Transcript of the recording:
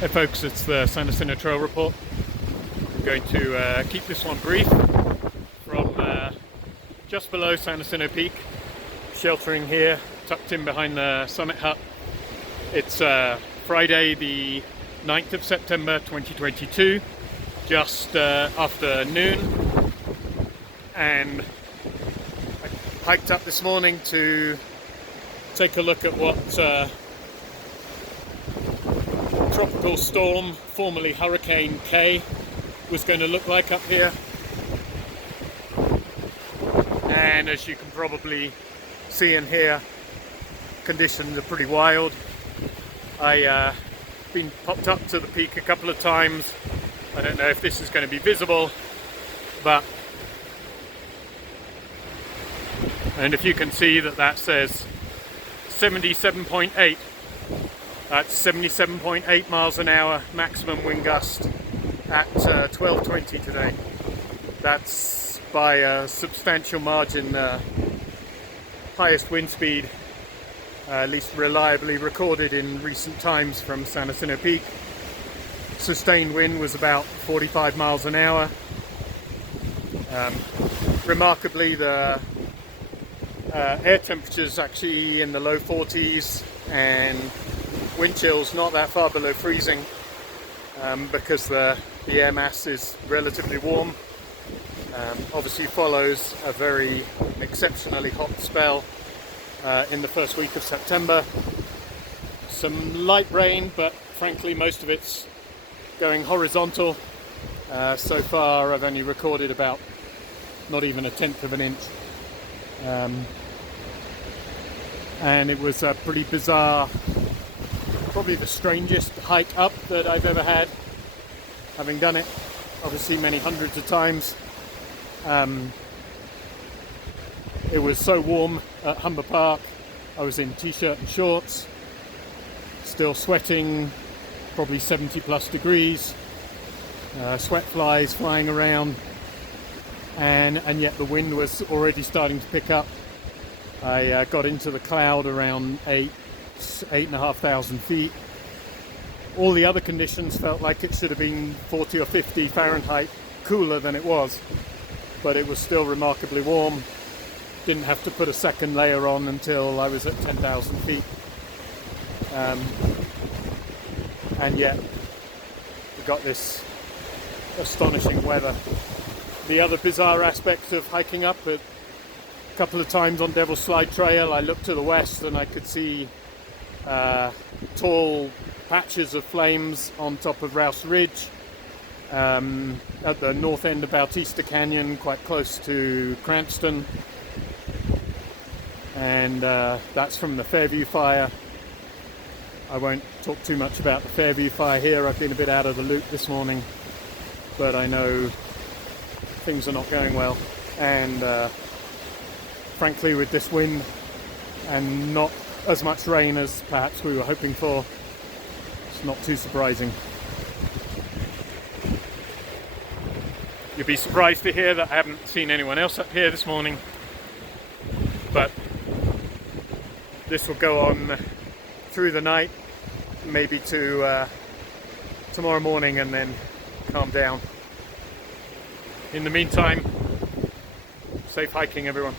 Hey folks, it's the San Jacinto Trail Report. I'm going to keep this one brief from just below San Jacinto Peak, sheltering here, tucked in behind the summit hut. It's Friday the 9th of September 2022, just after noon, and I hiked up this morning to take a look at what tropical storm, formerly Hurricane K, was going to look like up here. And as you can probably see and hear, conditions are pretty wild. I been popped up to the peak a couple of times. I don't know if this is going to be visible, but and if you can see that says 77.8. That's 77.8 miles an hour maximum wind gust at 12:20 today. That's by a substantial margin the highest wind speed, at least reliably recorded in recent times from San Jacinto Peak. Sustained wind was about 45 miles an hour. Remarkably, the air temperatures actually in the low 40s, and wind chills not that far below freezing, because the air mass is relatively warm. Obviously follows a very exceptionally hot spell in the first week of September. Some light rain, but frankly most of it's going horizontal. So far I've only recorded about not even a tenth of an inch. And it was a pretty bizarre, probably the strangest hike up that I've ever had, having done it obviously many hundreds of times. It was so warm at Humber Park. I was in t-shirt and shorts, still sweating, probably 70 plus degrees, sweat flies flying around, and yet the wind was already starting to pick up. I got into the cloud around 8,500 feet. All the other conditions felt like it should have been 40 or 50 Fahrenheit cooler than it was, but it was still remarkably warm. Didn't have to put a second layer on until I was at 10,000 feet. And yet we got this astonishing weather. The other bizarre aspect of hiking up, a couple of times on Devil's Slide Trail, I looked to the west and I could see tall patches of flames on top of Rouse Ridge, at the north end of Bautista Canyon, quite close to Cranston, and that's from the Fairview fire. I won't talk too much about the Fairview fire here. I've been a bit out of the loop this morning, but I know things are not going well, and frankly with this wind and not as much rain as perhaps we were hoping for, it's not too surprising. You'll be surprised to hear that I haven't seen anyone else up here this morning, but this will go on through the night, maybe to tomorrow morning, and then calm down. In the meantime, safe hiking everyone.